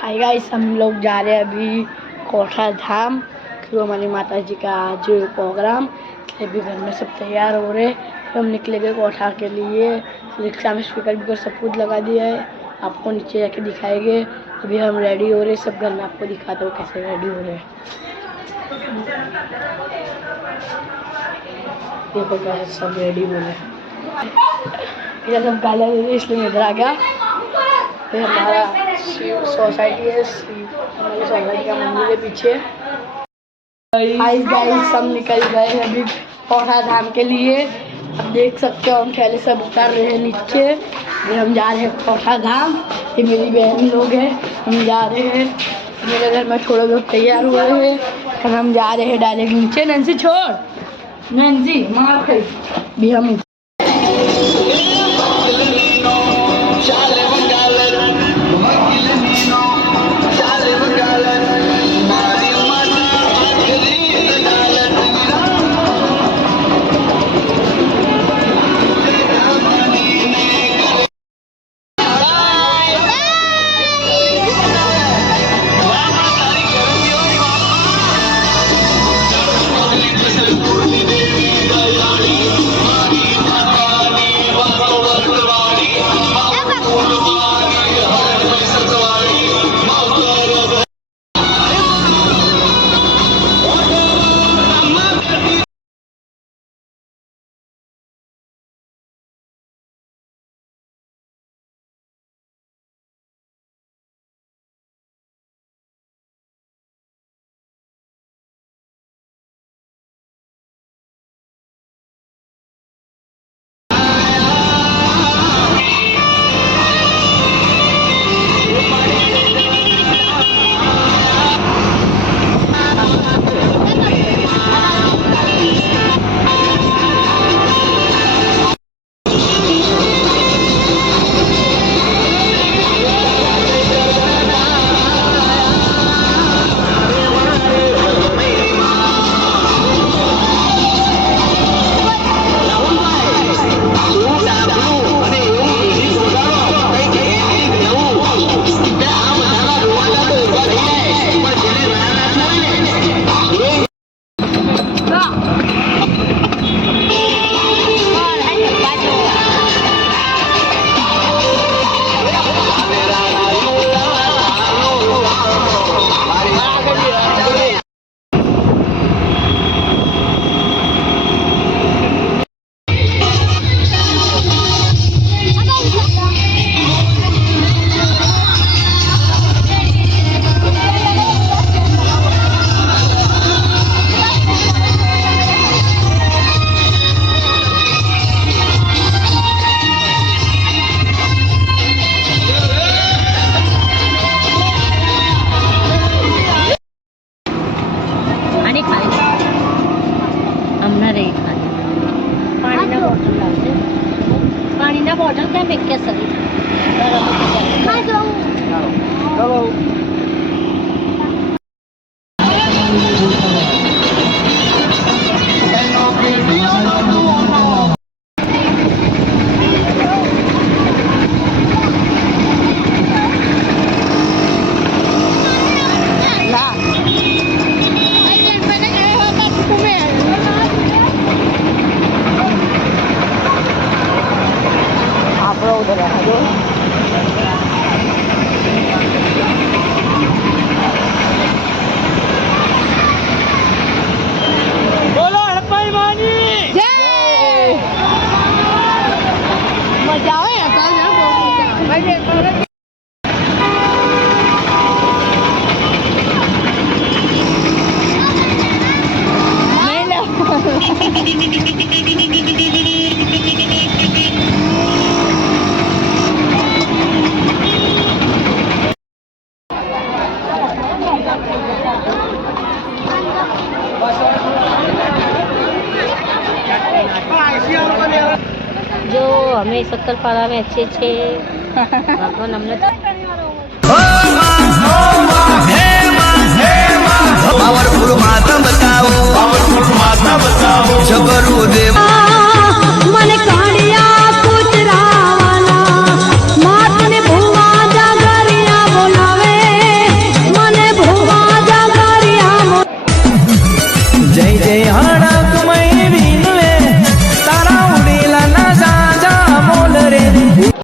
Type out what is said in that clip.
Hi guys, हम लोग जा रहे हैं अभी कोठा धाम। तो हमारी माता जी का आज प्रोग्राम, अभी घर में सब तैयार हो रहे हैं। हम निकलेंगे कोठा के लिए। रिक्शा में स्पीकर भी सब कुछ लगा दिया है, आपको नीचे जाके दिखाएंगे। अभी हम रेडी हो रहे हैं, सब घर में आपको दिखाता हूँ कैसे रेडी हो रहे हैं। देखो कैसे सब रेडी हो रहे हैं। ये सब गालियाँ दे रहे इसलिए इधर आ गया। ये हमारा सोसाइटी है, हमारी सोसाइटी का मंदिर है पीछे। गाइस हम निकल गए हैं अभी कोठा धाम के लिए। अब देख सकते हो हम ठेले सब उतर रहे हैं नीचे। अभी हम जा रहे हैं कोठा धाम। ये मेरी बहन लोग हैं, हम जा रहे हैं। मेरे घर में थोड़े लोग तैयार हुए हैं और हम जा रहे हैं डायरेक्ट नीचे। नैन्सी छोड़, नैन्सी मार खाई। भी हम पानी बॉटल क्या बेच के सही। जो हमें सक्करपारा में अच्छे भगवान हमने पावरफुल माता बताओ जबरू देव मन कालिया कुचरावाला मात ने भुवा जागरिया बोलावे जय हनुमान